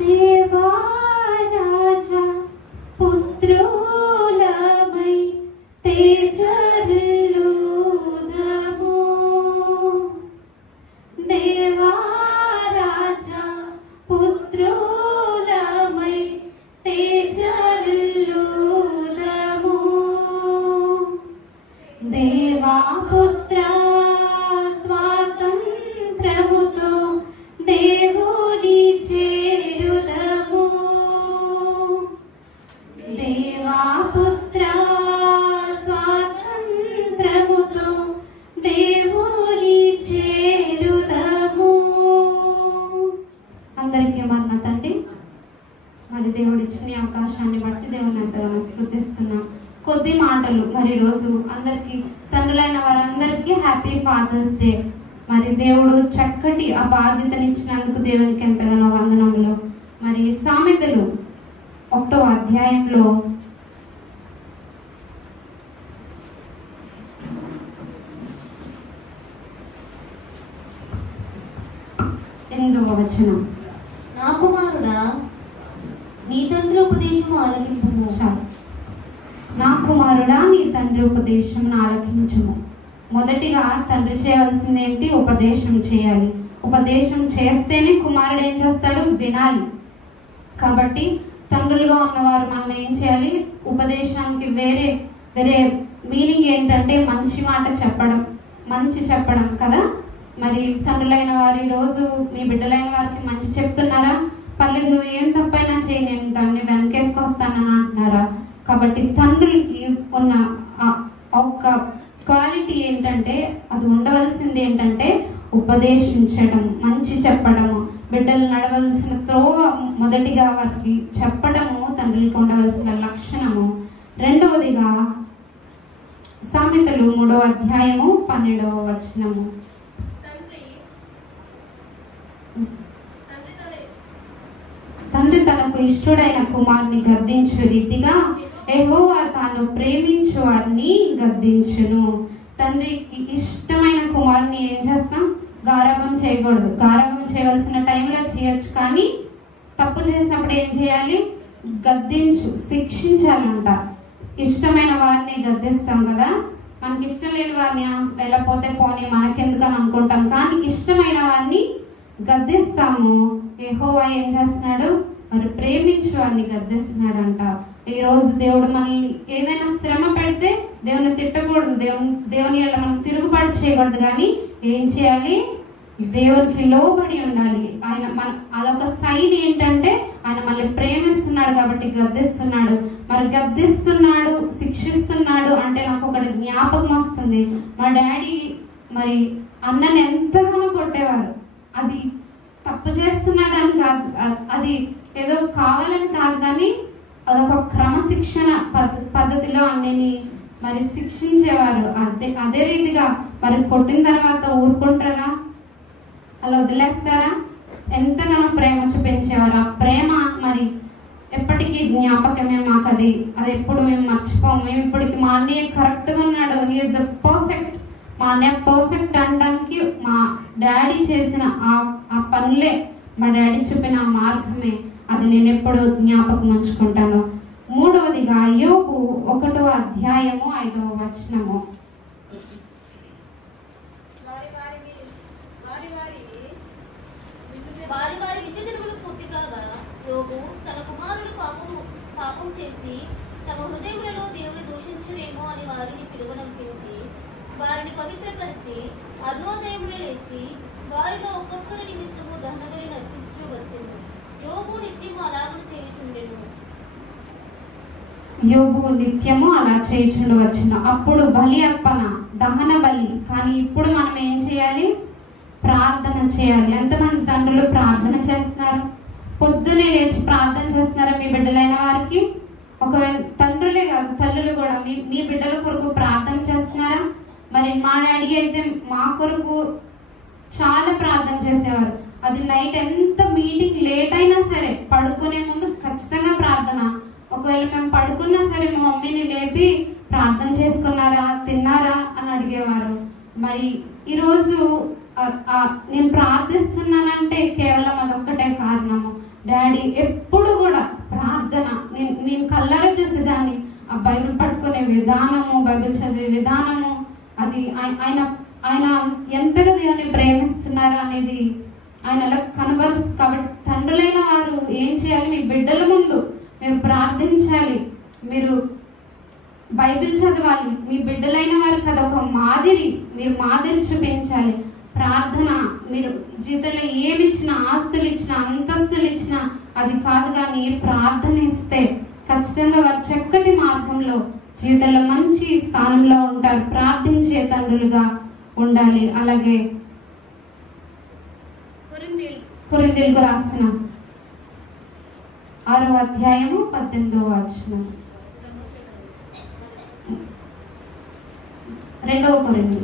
దేవా రాజా పుత్రులమై తేజరిల్లుదము. దేవా రాజా పుత్రులమై తేజరిల్లుదము. దేవా పుత్ర స్వాతంత్రముతో దేవుని చేరుదము. దేవా పుత్ర స్వాతంత్రముతో దేవుని చేరుదము. అందరికీ మన తండ్రి మరి దేవుడిచ్చిన అవకాశాన్ని బట్టి దేవుని ఎంతగానో స్తుతిస్తున్నాం. కొద్ది మాటలు మరి రోజు అందరికీ తండ్రులైన వారందరికీ హ్యాపీ ఫాదర్స్ డే. మరి దేవుడు చక్కటి ఆ బాధ్యతనిచ్చినందుకు దేవునికి ఎంతగానో వందనములు. మరి సామెతలు 1వ అధ్యాయంలో 8వ వచనం. నా కుమారుడా, నీ తండ్రి ఉపదేశము ఆలకింపుము. నా కుమారుడా, నీ తండ్రి ఉపదేశం ఆలకించుము. మొదటిగా తండ్రి చేయవలసింది ఏంటి? ఉపదేశం చేయాలి. ఉపదేశం చేస్తేనే కుమారుడు ఏం చేస్తాడు? వినాలి. కాబట్టి తండ్రులుగా ఉన్నవారు మనం ఏం చేయాలి? ఉపదేశానికి వేరే వేరే మీనింగ్ ఏంటంటే మంచి మాట చెప్పడం, మంచి చెప్పడం కదా. మరి తండ్రులైన వారు ఈరోజు మీ బిడ్డలైన వారికి మంచి చెప్తున్నారా? పర్లేదు, నువ్వు ఏం తప్పైనా చేయి, నేను దాన్ని వెనకేసుకొస్తానని అంటున్నారా? కాబట్టి తండ్రులకి ఉన్న ఒక క్వాలిటీ ఏంటంటే, అది ఉండవలసింది ఏంటంటే ఉపదేశించడం, మంచి చెప్పడము, బిడ్డలు నడవలసిన త్రోవ మొదటిగా వారికి చెప్పడము తండ్రులకు ఉండవలసిన లక్షణము. రెండవదిగా సామెతలు 3వ అధ్యాయము 12వ వచనము. తండ్రి తనకు ఇష్టడైన కుమారుని గద్దించు రీతిగా యెహోవా తాను ప్రేమించు వారిని గద్దించును. తండ్రికి ఇష్టమైన కుమారుని ఏం చేస్తాం? గారాబం చేయకూడదు. గారాబం చేయవలసిన టైంలో చేయొచ్చు, కానీ తప్పు చేసినప్పుడు ఏం చేయాలి? గద్దించు, శిక్షించాలంట. ఇష్టమైన వారిని గద్దిస్తాం కదా. మనకి ఇష్టం లేని వారిని వెళ్ళపోతే పోనీ మనకెందుకని అనుకుంటాం, కానీ ఇష్టమైన వారిని గద్దిస్తాము. యెహోవా ఏం చేస్తున్నాడు? మరి ప్రేమించు వారిని గద్దిస్తున్నాడంట. ఈ రోజు దేవుడు మనల్ని ఏదైనా శ్రమ పెడితే దేవుని తిట్టకూడదు, దేవుని వల్ల మనం తిరుగుబాటు చేయకూడదు, కానీ ఏం చేయాలి? దేవునికి లోబడి ఉండాలి. ఆయన అదొక సైన్ ఏంటంటే ఆయన మనల్ని ప్రేమిస్తున్నాడు కాబట్టి గద్దిస్తున్నాడు. మరి గద్దిస్తున్నాడు, శిక్షిస్తున్నాడు అంటే నాకు ఒకటి జ్ఞాపకం వస్తుంది. మా డాడీ మరి అన్నని ఎంతగానో కొట్టేవారు. అది తప్పు చేస్తున్నాడు అని కాదు, అది ఏదో కావాలని కాదు, కానీ అదొక క్రమశిక్షణ పద్ధతిలో అన్నని మరి శిక్షించేవారు. అదే రీతిగా మరి కొట్టిన తర్వాత ఊరుకుంటారా? అలా వదిలేస్తారా? ఎంతగానో ప్రేమ చూపించేవారు. ఆ ప్రేమ మరి ఎప్పటికీ జ్ఞాపకమే మాకు. అది ఎప్పుడు మేము మర్చిపోము. మేము ఇప్పటికి మా అన్నయ్య కరెక్ట్గా ఉన్నాడు, హీఈస్ పర్ఫెక్ట్. మా అన్నయ్య పర్ఫెక్ట్ అనడానికి మా డాడీ చేసిన ఆ పనులే, మా డాడీ చూపిన ఆ మార్గమే, అది నేను ఎప్పుడు జ్ఞాపకం ఉంచుకుంటాను. మూడవదిగా యోబు 1వ అధ్యాయము 5వ వచనము. వారి వారి విద్యుతులు పూర్తి కాగా యోబు తన కుమారుడు పాపం చేసి తమ హృదయములలో దేవుని దూషించరేమో అని వారిని పిలువనంపించి వారిని పవిత్రపరిచి అరుణోదయములు లేచి వారిలో ఒక్కొక్కరి నిమిత్తము దహనబలి నర్పించుతూ వచ్చెను. యోబు నిత్యము అలాగ చేయుచుండెను. యోబు నిత్యము అలా చేయుచుండవచ్చును. అప్పుడు బలి అర్పణ, దహన బలి. కానీ ఇప్పుడు మనం ఏం చేయాలి? ప్రార్థన చేయాలి. ఎంతమంది తండ్రులు ప్రార్థన చేస్తున్నారు? పొద్దునే లేచి ప్రార్థన చేస్తున్నారా మీ బిడ్డలైన వారికి? ఒకవేళ తండ్రులే కాదు, తల్లులు కూడా మీ బిడ్డల కొరకు ప్రార్థన చేస్తున్నారా? మరి మా డాడీ అయితే మా కొరకు చాలా ప్రార్థన చేసేవారు. అది నైట్ ఎంత మీటింగ్ లేట్ అయినా సరే పడుకునే ముందు ఖచ్చితంగా ప్రార్థన. ఒకవేళ మేము పడుకున్నా సరే మా మమ్మీని లేపి ప్రార్థన చేసుకున్నారా, తిన్నారా అని అడిగేవారు. మరి ఈరోజు నేను ప్రార్థిస్తున్నానంటే కేవలం అదొక్కటే కారణము. డాడీ ఎప్పుడు కూడా ప్రార్థన, నేను కళ్ళారా చూసేదాన్ని. ఆ బైబిల్ పట్టుకునే విధానము, బైబిల్ చదివే విధానము, అది ఆయన ఎంతగా దేవుని ప్రేమిస్తున్నారు అనేది ఆయన అలా కనబరుస్తుంది. కాబట్టి తండ్రులైన వారు ఏం చేయాలి? మీ బిడ్డల ముందు మీరు ప్రార్థించాలి, మీరు బైబిల్ చదవాలి. మీ బిడ్డలైన వారు కదా ఒక మాదిరి, మీరు మాదిరి చూపించాలి. ప్రార్థన మీరు జీవితంలో ఏమి ఇచ్చినా, ఆస్తులు ఇచ్చినా, అంతస్తులు ఇచ్చినా అది కాదు, కానీ ప్రార్థన ఇస్తే ఖచ్చితంగా వారు చక్కటి మార్గంలో జీవితంలో మంచి స్థానంలో ఉంటారు. ప్రార్థించే తండ్రులుగా ఉండాలి. అలాగే కొరింథీయులకు రాసిన 6వ అధ్యాయము 18వ వచనం, 2వ కొరింథీ.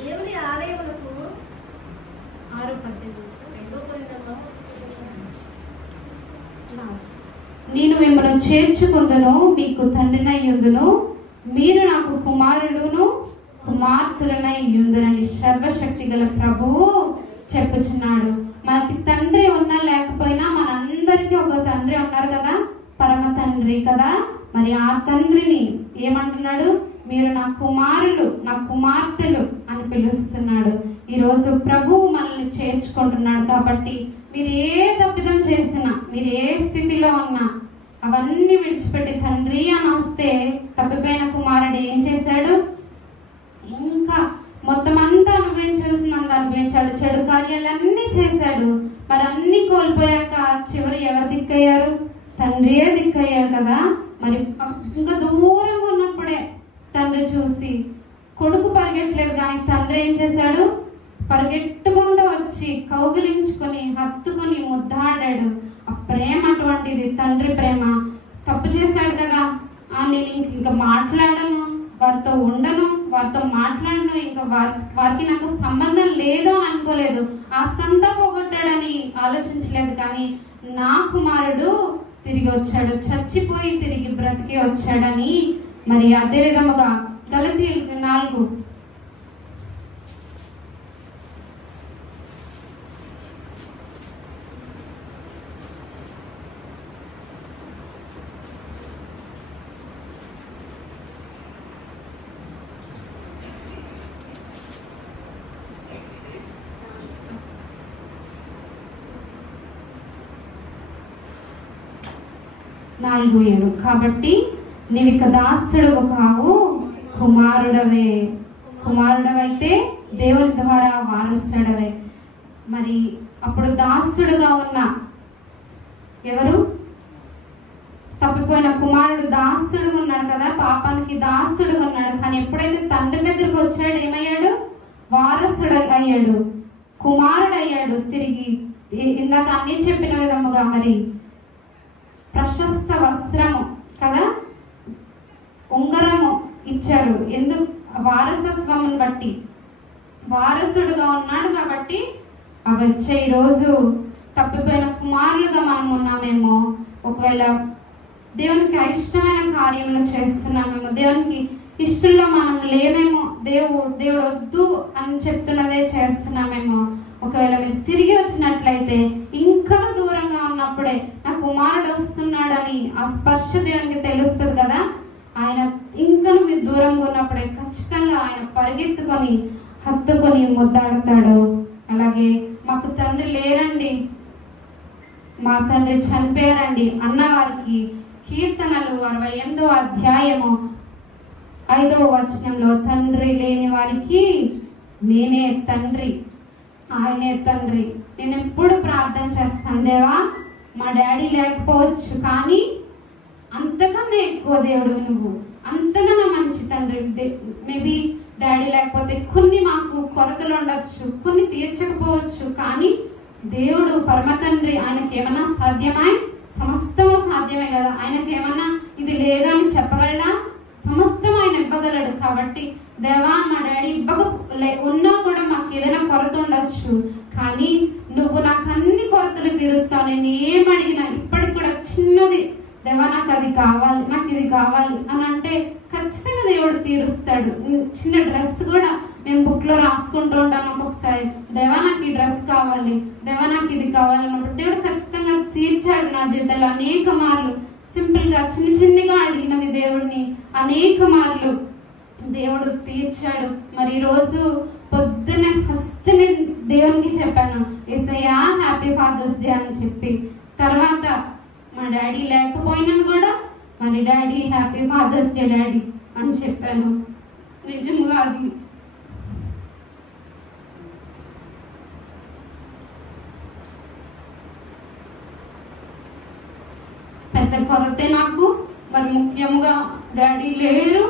దేవుని ఆలయములకు 6:18 నేను మిమ్మల్ని చేర్చుకుందును, మీకు తండ్రినయ్యుందును, మీరు నాకు కుమారుడును కుమార్తెలనై యుందునని సర్వశక్తి గల ప్రభువు చెప్పుచున్నాడు. మనకి తండ్రి ఉన్నా లేకపోయినా మనందరికీ ఒక తండ్రి ఉన్నారు కదా, పరమ తండ్రి కదా. మరి ఆ తండ్రిని ఏమంటున్నాడు? మీరు నా కుమారులు, నా కుమార్తెలు అని పిలుస్తున్నాడు. ఈరోజు ప్రభువు మనల్ని చేర్చుకుంటున్నాడు. కాబట్టి మీరు ఏ తప్పిదం చేసినా, మీరు ఏ స్థితిలో ఉన్నా అవన్నీ విడిచిపెట్టి తండ్రి అని వస్తే, తప్పిపోయిన కుమారుడు ఏం చేశాడు? ఇంకా మొత్తం అంతా అనుభవించాల్సినంత అనుభవించాడు, చెడు కార్యాలన్నీ చేశాడు. మరి అన్ని కోల్పోయాక చివరి ఎవరు దిక్కయ్యారు? తండ్రియే దిక్కయ్యాడు కదా. మరి ఇంకా దూరంగా ఉన్నప్పుడే తండ్రి చూసి, కొడుకు పరిగెట్టలేదు కానీ తండ్రి ఏం చేశాడు? పరిగెట్టుకుంటూ వచ్చి కౌగిలించుకొని హత్తుకొని ముద్దాడాడు. ఆ ప్రేమ అటువంటిది, తండ్రి ప్రేమ. తప్పు చేశాడు కదా, నేను ఇంకా మాట్లాడను, వారితో ఉండను, వారితో మాట్లాడను, ఇంకా వారికి నాకు సంబంధం లేదు అని అనుకోలేదు. ఆ సంత పోగొట్టాడని ఆలోచించలేదు. కానీ నా కుమారుడు తిరిగి వచ్చాడు, చచ్చిపోయి తిరిగి బ్రతికి వచ్చాడని. మరి అదే విధముగా గలతీయులకు 4 4:7 కాబట్టి నీవిక దాసుడవు కావు, కుమారుడవైతే దేవుని ద్వారా వారసుడవే. మరి అప్పుడు దాసుడుగా ఉన్న ఎవరు? తప్పిపోయిన కుమారుడు దాసుడుగా ఉన్నాడు కదా, పాపానికి దాసుడుగా ఉన్నాడు. కానీ ఎప్పుడైతే తండ్రి దగ్గరికి వచ్చాడు ఏమయ్యాడు? వారసుడు అయ్యాడు, కుమారుడు అయ్యాడు. తిరిగి ఇందాక అన్ని చెప్పిన విధముగా మరి ప్రశస్త వస్త్రము కదా, ఉంగరము ఇచ్చారు. ఎందుకు? వారసత్వం బట్టి వారసుడుగా ఉన్నాడు కాబట్టి అవి వచ్చే. ఈరోజు తప్పిపోయిన కుమారులుగా మనం ఉన్నామేమో, ఒకవేళ దేవునికి ఇష్టమైన కార్యములు చేస్తున్నామేమో, దేవునికి ఇష్టంగా మనం లేమేమో, దేవుడు వద్దు అని చెప్తున్నదే చేస్తున్నామేమో. ఒకవేళ మీరు తిరిగి వచ్చినట్లయితే ఇంకా దూరంగా ఉన్నప్పుడే నా కుమారుడు వస్తున్నాడని ఆ స్పర్శ దేవునికి తెలుస్తుంది కదా. ఆయన ఇంకా మీరు దూరంగా ఉన్నప్పుడే ఖచ్చితంగా ఆయన పరిగెత్తుకొని హత్తుకొని ముద్దాడుతాడు. అలాగే మాకు తండ్రి లేరండి, మా తండ్రి చనిపోయారండి అన్నవారికి కీర్తనలు 68వ అధ్యాయము 5వ వచనంలో, తండ్రి లేని వారికి నేనే తండ్రి, ఆయనే తండ్రి. నేను ఎప్పుడు ప్రార్థన చేస్తాను, దేవా మా డాడీ లేకపోవచ్చు కానీ అంతకన్నా ఎక్కువ దేవుడు నువ్వు, అంతకన్నా మంచి తండ్రి. మేబీ డాడీ లేకపోతే కొన్ని మాకు కొరతలు ఉండొచ్చు, కొన్ని తీర్చకపోవచ్చు, కానీ దేవుడు పరమ తండ్రి, ఆయనకి ఏమన్నా సాధ్యమా? సమస్తము సాధ్యమే కదా. ఆయనకి ఏమన్నా ఇది లేదు అని చెప్పగలడా? సమస్తం ఆయన ఇవ్వగలడు. కాబట్టి దేవా మా డాడీ ఉన్నా కూడా మాకు ఏదైనా కొరత ఉండొచ్చు, కానీ నువ్వు నాకు అన్ని కొరతలు తీరుస్తావు. నేను ఏం అడిగినా ఇప్పటికి కూడా చిన్నది, దేవా నాకు అది కావాలి, నాకు ఇది కావాలి అని అంటే ఖచ్చితంగా దేవుడు తీరుస్తాడు. చిన్న డ్రెస్ కూడా నేను బుక్ లో రాసుకుంటూ ఉంటాను ఒక్కొక్కసారి, దేవా నాకు ఈ డ్రెస్ కావాలి, దేవా నాకు ఇది కావాలన్నప్పుడు దేవుడు ఖచ్చితంగా తీర్చాడు నా జీవితంలో అనేక మార్లు. సింపుల్ గా చిన్నగా అడిగినవి దేవుడిని అనేక మార్లు దేవుడు తీర్చాడు. మరి ఈ రోజు పొద్దున్నే ఫస్ట్ నేను దేవునికి చెప్పాను, యేసయ్యా హ్యాపీ ఫాదర్స్ డే అని చెప్పి. తర్వాత మా డాడీ లేకపోయినా కూడా మరి daddy happy father's day daddy అని చెప్పాను. నిజంగా అది పెద్ద కొరతే నాకు. మరి ముఖ్యంగా డాడీ లేరు.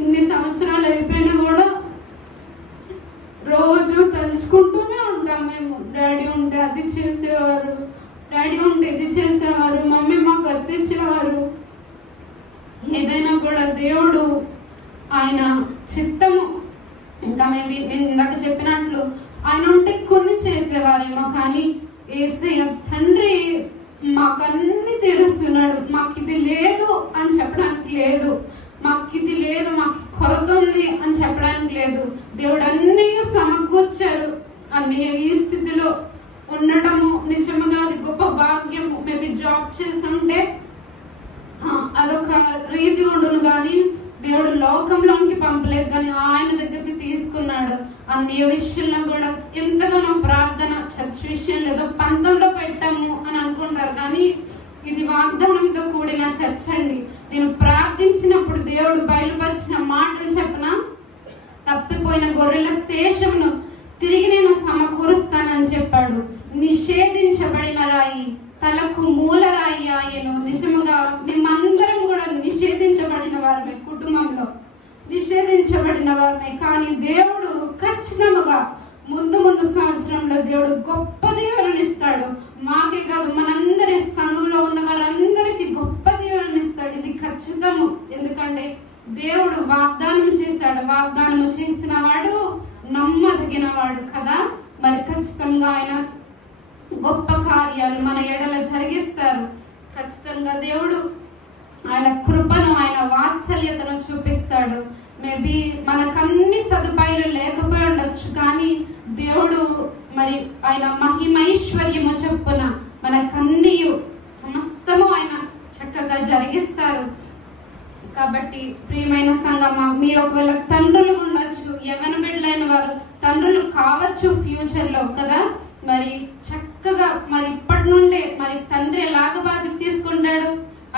ఇన్ని సంవత్సరాలు అయిపోయినా కూడా రోజు తలుచుకుంటూనే ఉంటాం మేము. డాడీ ఉంటే అది చేసేవారు, డాడీ ఉంటే ఇది చేసేవారు, మమ్మీ మాకు అది తెచ్చేవారు. ఏదైనా కూడా దేవుడు ఆయన చిత్తము. ఇంకా మేబీ నేను ఇందాక చెప్పినట్లు ఆయన ఉంటే కొన్ని చేసేవారేమో, కానీ యేసయ్య తండ్రి మాకన్నీ తీరుస్తున్నాడు. మాకు ఇది లేదు అని చెప్పడానికి లేదు, మాకు ఇది లేదు, మాకు కొరత ఉంది అని చెప్పడానికి లేదు. దేవుడు అన్నీ సమకూర్చారు. అన్ని ఈ స్థితిలో ఉండటము నిజంగా అది గొప్ప భాగ్యము. మేబీ జాబ్ చేస్తుంటే అదొక రీతి ఉండును, కానీ దేవుడు లోకంలోనికి పంపలేదు, కానీ ఆయన దగ్గరికి తీసుకున్నాడు. అన్ని విషయంలో కూడా ఎంతగానో ప్రార్థన, చర్చ్ విషయంలో ఏదో పంతంలో పెట్టాము అని అనుకుంటారు, కానీ ఇది వాగ్దానంతో కూడిన చర్చ్ అండి. నేను ప్రార్థించినప్పుడు దేవుడు బయలుపరిచిన మాటలు చెప్పన, తప్పిపోయిన గొర్రెల శేషమును తిరిగి నేను సమకూరుస్తానని చెప్పాడు. నిషేధించబడిన రాయి తలకు మూలరాయి ఆయను. నిజముగా మేమందరం కూడా నిషేధించబడిన వారమే, కుటుంబంలో నిషేధించబడిన వారమే, కానీ దేవుడు ఖచ్చితంగా ముందు సంవత్సరంలో దేవుడు గొప్ప దీవెనని ఇస్తాడు. మాకే కాదు, మనందరి సంఘంలో ఉన్న వారందరికీ గొప్ప దీవెనని ఇస్తాడు. ఇది ఖచ్చితము. ఎందుకంటే దేవుడు వాగ్దానం చేశాడు. వాగ్దానం చేసిన వాడు నమ్మదగిన వాడు కదా. మరి ఖచ్చితంగా ఆయన గొప్ప కార్యాలు మన ఎడల జరిగిస్తారు. ఖచ్చితంగా దేవుడు ఆయన కృపను, ఆయన వాత్సల్యతను చూపిస్తాడు. మేబీ మనకన్ని సదుపాయాలు లేకపోయి ఉండొచ్చు, కానీ దేవుడు మరి ఆయన మహిమైశ్వర్యము చొప్పున మనకన్నీ సమస్తము ఆయన చక్కగా జరిగిస్తారు. కాబట్టి ప్రియమైన సంగమా, మీరు ఒకవేళ తండ్రులు ఉండొచ్చు, యవ్వన బిడ్డలైన వారు తండ్రులు కావచ్చు ఫ్యూచర్ లో కదా. మరి చక్కగా మరి ఇప్పటి నుండే మరి తండ్రి ఎలాగ బాధ్యత తీసుకుంటాడు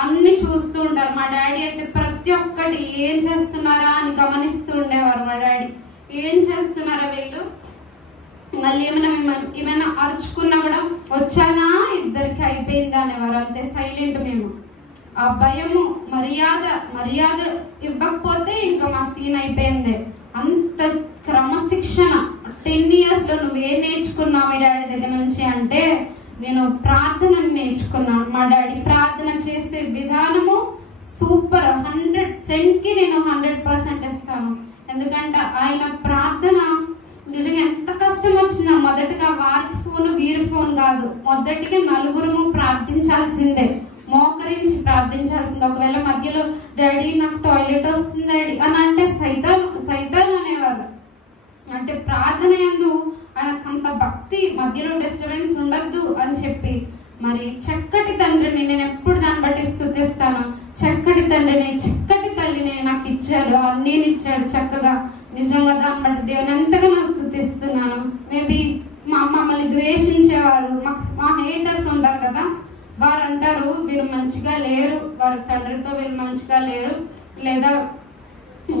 అన్ని చూస్తూ ఉంటారు. మా డాడీ అయితే ప్రతి ఒక్కటి ఏం చేస్తున్నారా అని గమనిస్తూ ఉండేవారు. మా డాడీ ఏం చేస్తున్నారా వీళ్ళు, మళ్ళీ ఏమైనా అరుచుకున్నా కూడా వచ్చానా ఇద్దరికి అయిపోయిందా అనేవారు. అంతే సైలెంట్ మేము. ఆ భయము, మర్యాద ఇవ్వకపోతే ఇంకా మా సీన్ అయిపోయింది. అంత క్రమశిక్షణ. 10 years లో నువ్వేం నేర్చుకున్నావు మీ డాడీ దగ్గర నుంచి అంటే, నేను ప్రార్థనను నేర్చుకున్నాను. మా డాడీ ప్రార్థన చేసే విధానము సూపర్. 100% కి నేను 100% ఇస్తాను. ఎందుకంటే ఆయన ప్రార్థన నిజంగా ఎంత కష్టం వచ్చినా మొదటగా వారికి ఫోన్ వీరి ఫోన్ కాదు, మొదటిగా నలుగురము ప్రార్థించాల్సిందే, మోకరించి ప్రార్థించాల్సిందే. ఒకవేళ మధ్యలో డాడీ నాకు టాయిలెట్ వస్తుంది డాడీ అని అంటే సైతాన్ అనేవారు. అంటే ప్రార్థన యందు ఆయనకంత భక్తి, మధ్యలో డిస్టర్బెన్స్ ఉండద్దు అని చెప్పి. మరి చక్కటి తండ్రిని నేను ఎప్పుడు దాన్ని బట్టి స్తుతిస్తాను. చక్కటి తండ్రిని, చక్కటి తల్లిని నాకు ఇచ్చారు, అన్నీ ఇచ్చాడు చక్కగా. నిజంగా దాన్ని బట్టి దేవుని ఎంతగానో స్తుతిస్తున్నాను. మేబీ మమ్మల్ని ద్వేషించేవారు, మా హేటర్స్ ఉంటారు కదా, వారు అంటారు వీరు మంచిగా లేరు, వారి తండ్రితో వీరు మంచిగా లేరు, లేదా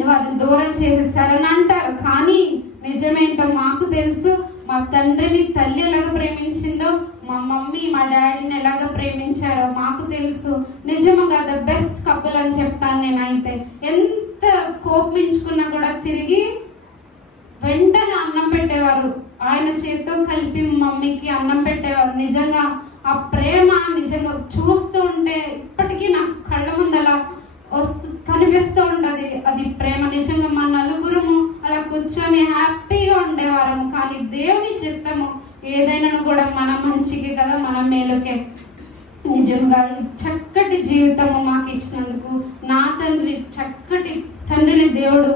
వారిని దూరం చేసేసారని అంటారు. కానీ నిజమేంటో మాకు తెలుసు. మా తండ్రిని తల్లి ఎలాగ ప్రేమించిందో, మా మమ్మీ మా డాడీని ఎలాగ ప్రేమించారో మాకు తెలుసు. నిజముగా ద బెస్ట్ కపుల్ అని చెప్తాను నేనైతే. ఎంత కోపించుకున్నా కూడా తిరిగి వెంటనే అన్నం పెట్టేవారు. ఆయన చేతితో కలిపి మమ్మీకి అన్నం పెట్టేవారు. నిజంగా ఆ ప్రేమ నిజంగా చూస్తూ ఉంటే ఇప్పటికీ నాకు కళ్ళ ముందు అలా కనిపిస్తూ ఉంటది. అది ప్రేమ. నిజంగా మా నలుగురము అలా కూర్చొని హ్యాపీగా ఉండేవారము. కానీ దేవుని చిత్తము ఏదైనా కూడా మన మంచికి కదా, మన మేలుకే. నిజంగా చక్కటి జీవితము మాకు ఇచ్చినందుకు నా తండ్రి చక్కటి తండ్రిని దేవుడు,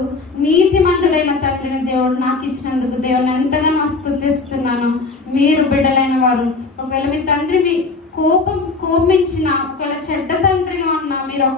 నీతిమంతుడైన తండ్రిని దేవుడు నాకు ఇచ్చినందుకు దేవుని ఎంతగానో స్తుతిస్తున్నాను. మీరు బిడ్డలైన వారు ఒకవేళ మీ తండ్రి మీ కోపించిన, ఒకవేళ చెడ్డ తండ్రిగా ఉన్నా మీరు